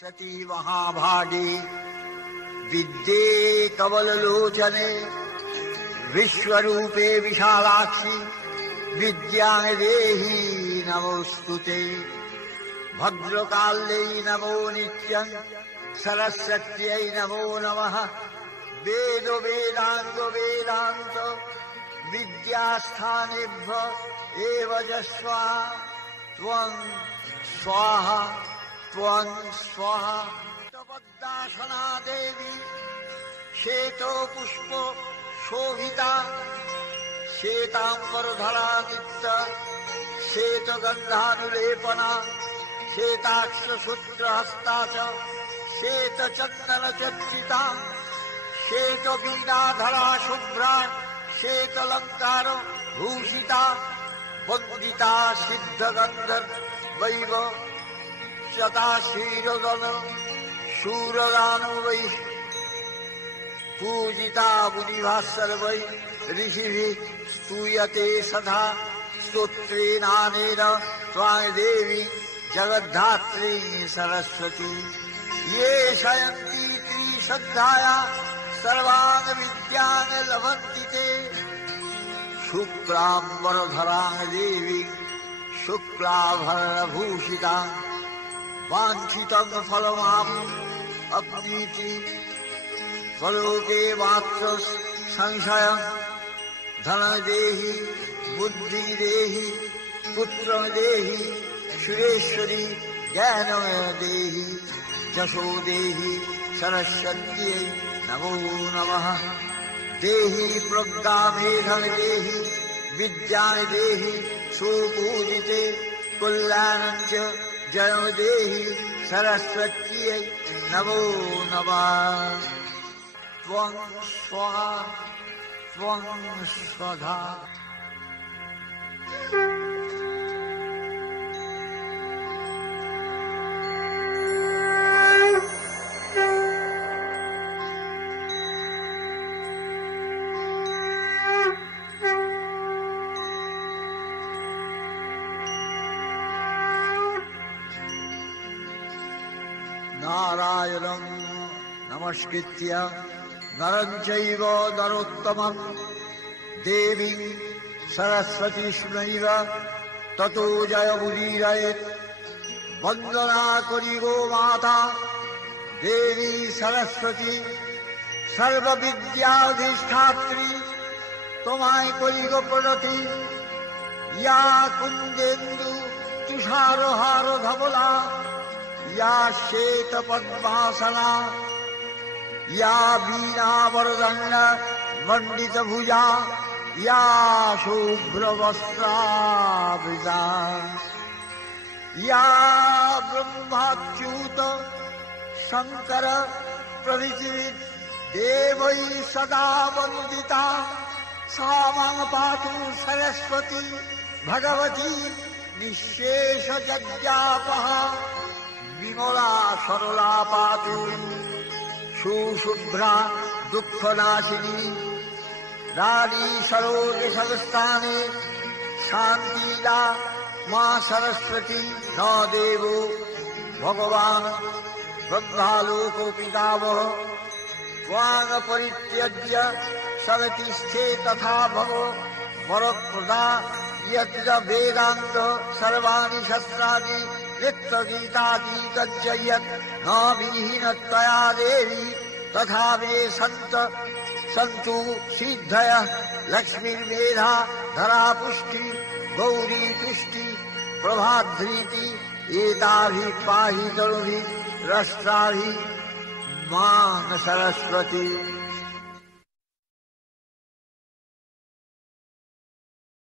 सरस्वती महाभागे विद्ये कमललोचने विश्वरूपे विशालाक्षि विद्यां देहि नमोस्तुते। भद्रकाल्यै नमो नित्यं सरस्वत्यै नमो नमः। वेद वेदांग वेदांत विद्यास्थानेभ्य एव च स्वाहा त्वं स्वाहा त्वं स्वाहा। पद्मासना देवी श्वेतो पुष्प शोभिता श्वेतांबरधरा नित्य श्वेतगन्धानुलेपना श्वेताक्षसूत्रहस्ता च श्वेतचन्दनचर्चिता श्वेतवीणाधरा शुभ्रा श्वेतालङ्कार भूषिता वन्दिता सिद्धगन्धर्वैव शता क्षीरदन शूरदानो वै पूजिता मुनिभः सर्वै ऋषिभिः स्तूयते सदा स्तोत्रेणानेन त्वां देवी जगद्धात्री सरस्वती। ये शयन्ति त्रिशद्धाया सर्वान् विद्यान् लभन्ति ते शुक्लाम्बरधरां देवी शुक्लाभरणभूषिता। वाञ्छितं फलमाप्नोति स्वलोके मात्र संशयं धनं देहि बुद्धि देहि पुत्रं देहि सुरेश्वरी ज्ञानं देहि यशो देहि सरस्वत्यै नमो नमः। देहि प्रज्ञामेधं देहि विद्यां देहि सुपूजिते कल्याणं च जयं देहि सरस्वत्यै नमो नमः। त्वं स्वाहा त्वं स्वधा। नारायणं नमस्कृत्य नरं चैव नरोत्तमं देवीं सरस्वतीष्मैव ततो जयमुदीरयेत्। वन्दना करि गो माता देवी सरस्वती सर्वविद्याधिष्ठात्री তোমায় করি গো প্রণতি। या कुञ्जेन्दु तुषारहार धवला या श्वेत पद्मासना या वीणावरदण्ड मण्डित भुजा या शुभ्रवस्त्रावृता या ब्रह्माच्युत शंकर प्रभृति देवैः सदा वन्दिता सा मां पातु सरस्वती भगवती निःशेषजज्ञापहा। विमला सरला पातु सुशुभ्रा दुःखनाशिनी रानी सरोजसंस्थाने शान्तिदा मां सरस्वती। न देवो भगवान् ब्रह्मालोको पितामह त्वां परित्यज्य सगतिष्ठे तथा भव। वरप्रदा यत्र वेदान्त सर्वाणि शस्त्राणि नित्यगीतानि तज्जयत् न विहीनत्वया देवी तथा मे सन्तु सिद्धयः। लक्ष्मीर्मेधा धरा पुष्टि गौरी तुष्टि प्रभाधृति एताभिः पाहि तनुभिः रस्त्राभिः मां सरस्वती।